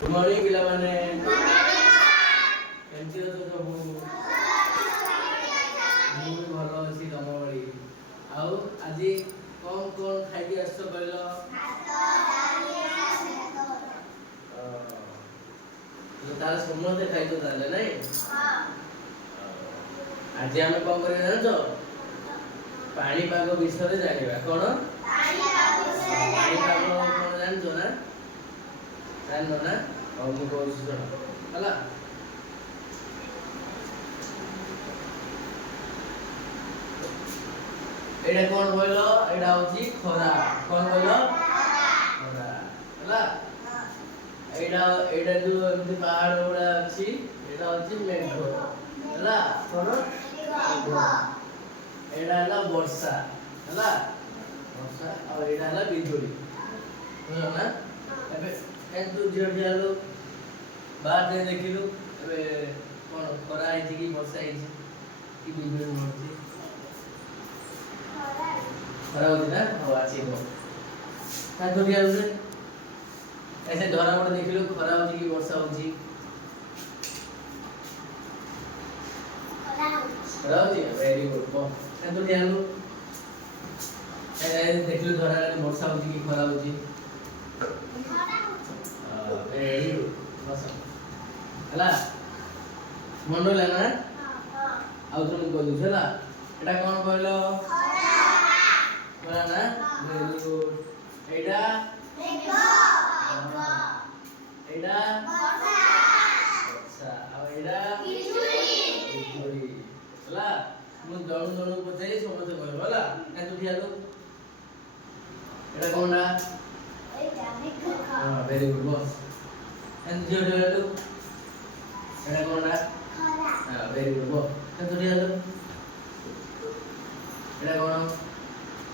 Good morning पिला माने केमती हो तो सब ମୁଁ ବି ଭଲ ଅଛି ତମ ଭଳି। ଆଉ ଆଜି କଣ କଣ ଖାଇକି ଆସିଛ କହିଲ? ତାହେଲେ ସମସ୍ତେ ଖାଇଛ ତାହେଲେ ନାଇଁ? ଆଜି ଆମେ କଣ କରିବା ଜାଣିଛ? ପାଣିପାଗ ବିଷୟରେ ଜାଣିବା। କଣ ପାଣିପାଗ କଣ ଜାଣିଛ ନା? ଜାଣିନ ନା? ହଉ ମୁଁ କହୁଛି ଶୁଣ ହେଲା। एटा कौन बोलो? एटा होची खरा। कौन बोलो? खरा ହେଲା। एटा जो एमती पहाड़ उड़ा अछि एटा होची मेघ ହେଲା। कौन मेघ। एटा हला वर्षा ହେଲା। वर्षा और एटा हला बिजुली बुझलो ना? एबे एंतु जेडियालो बाहर जे देखिलु एबे कोन खरा आइछि कि वर्षा आइछि कि बिजुली मारछि? खरा होती ना? हो अच्छी हो ना तो क्या उसे ऐसे धरा मोड़ देख लो खरा होती कि वर्षा होती? खरा होती है वेरी गुड को ना तो क्या लो ऐसे देख लो धरा रे वर्षा होती कि खरा होती? वेरी गुड बस हला मन रहला ना? आउ तुम को दुछला एटा कोन कहलो? खरा ना? वेरी गुड एटा मेघ एटा वर्षा वर्षा आ एटा बिजुली बिजुली हला। मु जणु जणु पचाई समझ कहबो हला का तू ठिया लो एटा कोनडा? एटा मेघ। हां वेरी गुड बॉस एंड जो लो एटा कोनडा? खरा। हां वेरी गुड बॉस का तू ठिया लो एटा कोन?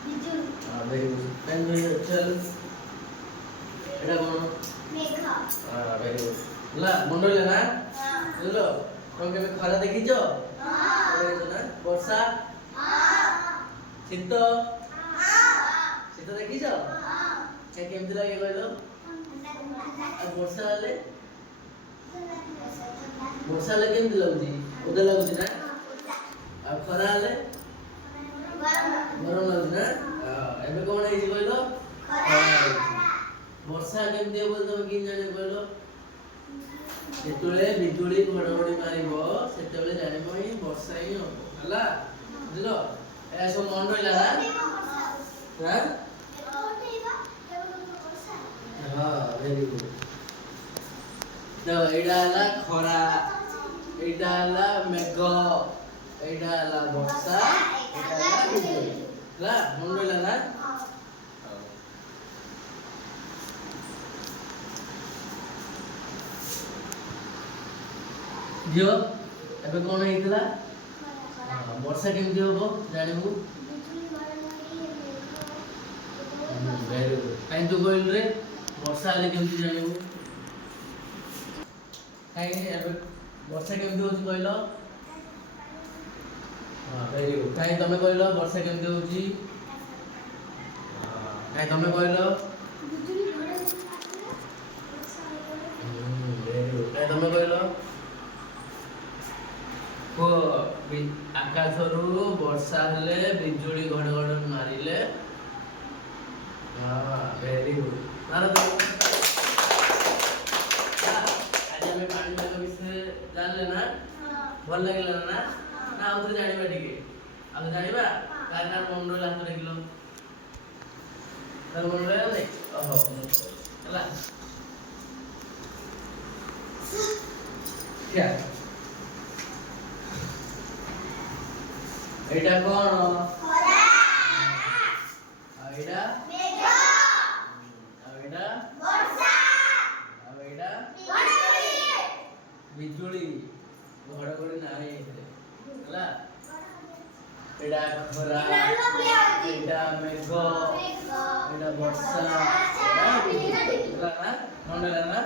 बिजुली। हां वेरी गुड एंड चल एटा कोन? मेघ। हां वेरी गुड ला मंडल ना? हां हेलो तुम के खरा देखिছো? हां देखिছো ना? वर्षा? हां शीत? हां शीत देखिছো? हां के केमती लागे कहलो? आ वर्षा आले केमती लागुची? ओदा लागुची ना? आ खरा आले गरम लागुची ना? एबे कोन हेछि कहलो? खरा वर्षा केमती हो बोल तमे कि जाने कहलो? सेतुले बिजुली घडघडी मारिबो सेतुले जानिबो ही वर्षा ही हो हला बुझलो? ए सब मन रहिला ना? हां हां वेरी गुड तो एडा हला खरा एडा हला मेघ एडा हला वर्षा एडा हला बिजुली हला मन रहिला ना? जो एबे कोन हेइतला? हां वर्षा केमती होबो जानिबू? बिजुली घडघडी मेघ वेरी गुड काई तू कहल रे वर्षा आले केमती जानिबू? काई एबे वर्षा केमती होची कहलो? हां वेरी गुड काई तमे कहलो वर्षा केमती होची? हां काई तमे कहलो? बिजुली घडघडी वर्षा आले वेरी गुड काई तमे कहलो? को आकाशरू वर्षा हेले बिजुली घडघड मारिले हां वेरी गुड मारो तो आज हमें पानी पाग विषय जानले ना? हां भल लागला ना? ना आउथरे जानिबा ठीके आ जानिबा कार कार मन रो हाथ देखिलो तार मन रो नै ओहो हला क्या एटा कोन? खरा आ एटा मेघ आ एटा वर्षा आ एटा बिजुली घडघडी नाही हला एटा खरा एटा मेघ एटा वर्षा एटा बिजुली हला ना मन ना?